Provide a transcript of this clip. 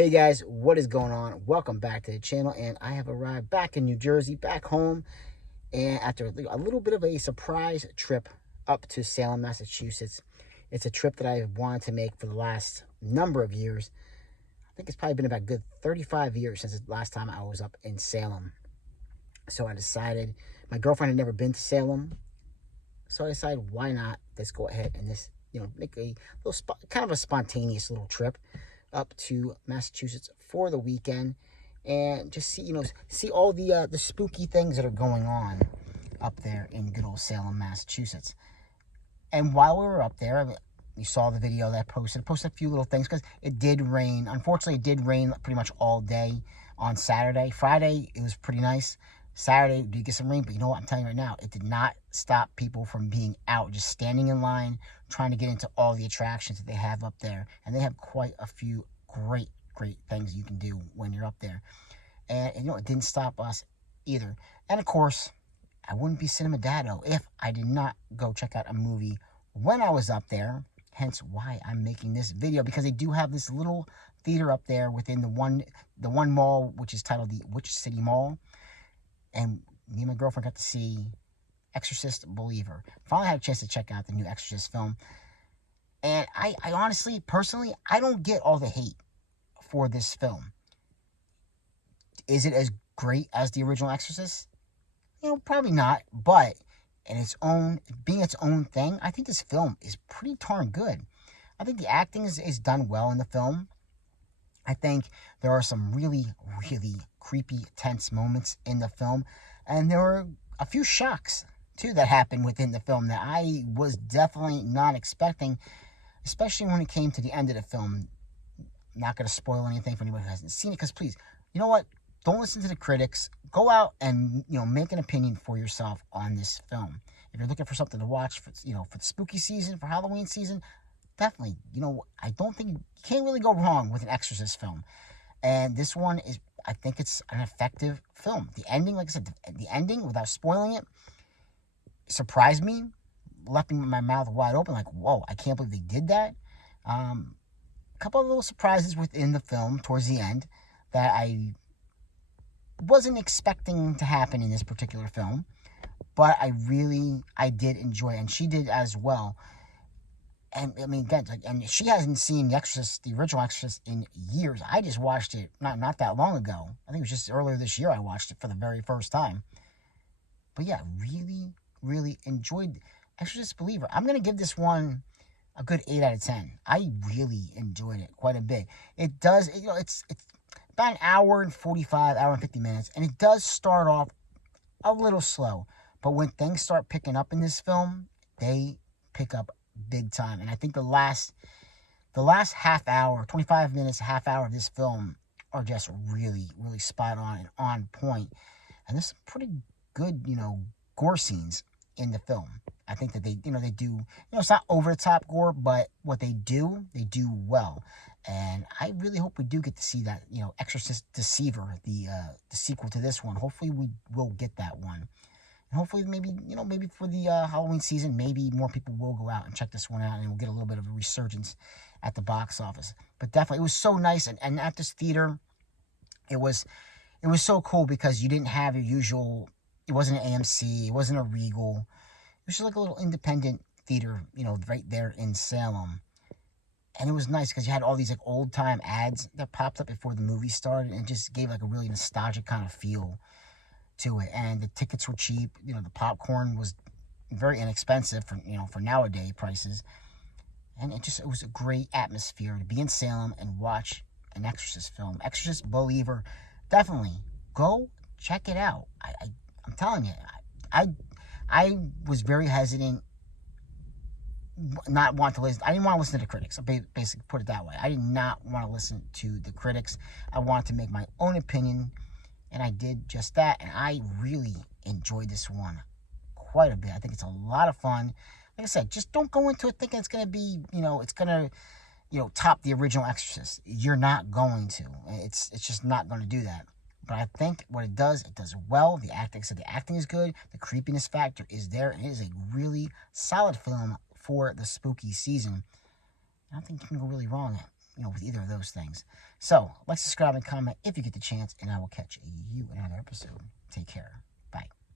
Hey guys, what is going on? Welcome back to the channel, and I have arrived back in New Jersey, back home, and after a little bit of a surprise trip up to Salem, Massachusetts. It's a trip that I've wanted to make for the last number of years. I think it's probably been about a good 35 years since the last time I was up in Salem. So I decided, my girlfriend had never been to Salem, so I decided, why not? Let's go ahead and make a little kind of a spontaneous little trip up to Massachusetts for the weekend and just see all the spooky things that are going on up there in good old Salem, Massachusetts. And while we were up there, you saw the video that I posted. I posted a few little things because it did rain. Unfortunately, it did rain pretty much all day on Saturday. Friday, it was pretty nice. Saturday, we did get some rain, but you know what? I'm telling you right now, it did not stop people from being out, just standing in line, trying to get into all the attractions that they have up there. And they have quite a few great things you can do when you're up there. And it didn't stop us either. And of course, I wouldn't be Cinema Dado if I did not go check out a movie when I was up there. Hence why I'm making this video, because they do have this little theater up there within the one mall, which is titled the Witch City Mall. And me and my girlfriend got to see Exorcist Believer. Finally had a chance to check out the new Exorcist film. And I honestly, personally, I don't get all the hate for this film. Is it as great as the original Exorcist? Probably not. But being its own thing, I think this film is pretty darn good. I think the acting is done well in the film. I think there are some really creepy, tense moments in the film. And there were a few shocks, too, that happened within the film that I was definitely not expecting, especially when it came to the end of the film. I'm not going to spoil anything for anyone who hasn't seen it, because please, you know what? Don't listen to the critics. Go out and, make an opinion for yourself on this film. If you're looking for something to watch for, for the spooky season, for Halloween season, definitely, I don't think you can't really go wrong with an Exorcist film. And this one I think it's an effective film. The ending, like I said, the ending, without spoiling it, surprised me, left me with my mouth wide open, like, whoa, I can't believe they did that. A couple of little surprises within the film towards the end that I wasn't expecting to happen in this particular film, but I did enjoy it, and she did as well. And I mean, again, and she hasn't seen The Exorcist, the original Exorcist, in years. I just watched it not that long ago. I think it was just earlier this year I watched it for the very first time. But yeah, really enjoyed Exorcist Believer. I'm going to give this one a good 8 out of 10. I really enjoyed it quite a bit. It does, it's about an hour and 50 minutes, and it does start off a little slow. But when things start picking up in this film, they pick up big time. And I think the last half hour, 25 minutes, half hour of this film are just really spot on and on point. And there's some pretty good, gore scenes in the film. I think that they do, it's not over the top gore, but what they do well. And I really hope we do get to see that, Exorcist Deceiver, the sequel to this one. Hopefully we will get that one. And hopefully, maybe for the Halloween season, maybe more people will go out and check this one out, and we'll get a little bit of a resurgence at the box office. But definitely, it was so nice, and at this theater, it was so cool because you didn't have your usual. It wasn't an AMC, it wasn't a Regal. It was just like a little independent theater, right there in Salem. And it was nice because you had all these old time ads that popped up before the movie started, and it just gave a really nostalgic kind of feel to it. And the tickets were cheap. The popcorn was very inexpensive for nowadays prices. And it was a great atmosphere to be in Salem and watch an Exorcist film. Exorcist Believer. Definitely go check it out. I'm telling you, I was very hesitant, not want to listen. I didn't want to listen to the critics. I'll basically put it that way. I did not want to listen to the critics. I wanted to make my own opinion, and I did just that. And I really enjoyed this one quite a bit. I think it's a lot of fun. Like I said, just don't go into it thinking it's going to be, it's going to, top the original Exorcist. You're not going to. It's just not going to do that. But I think what it does well. The acting, the acting is good. The creepiness factor is there. And it is a really solid film for the spooky season. I don't think you can go really wrong with either of those things. So, like, subscribe, and comment if you get the chance, and I will catch you in another episode. Take care. Bye.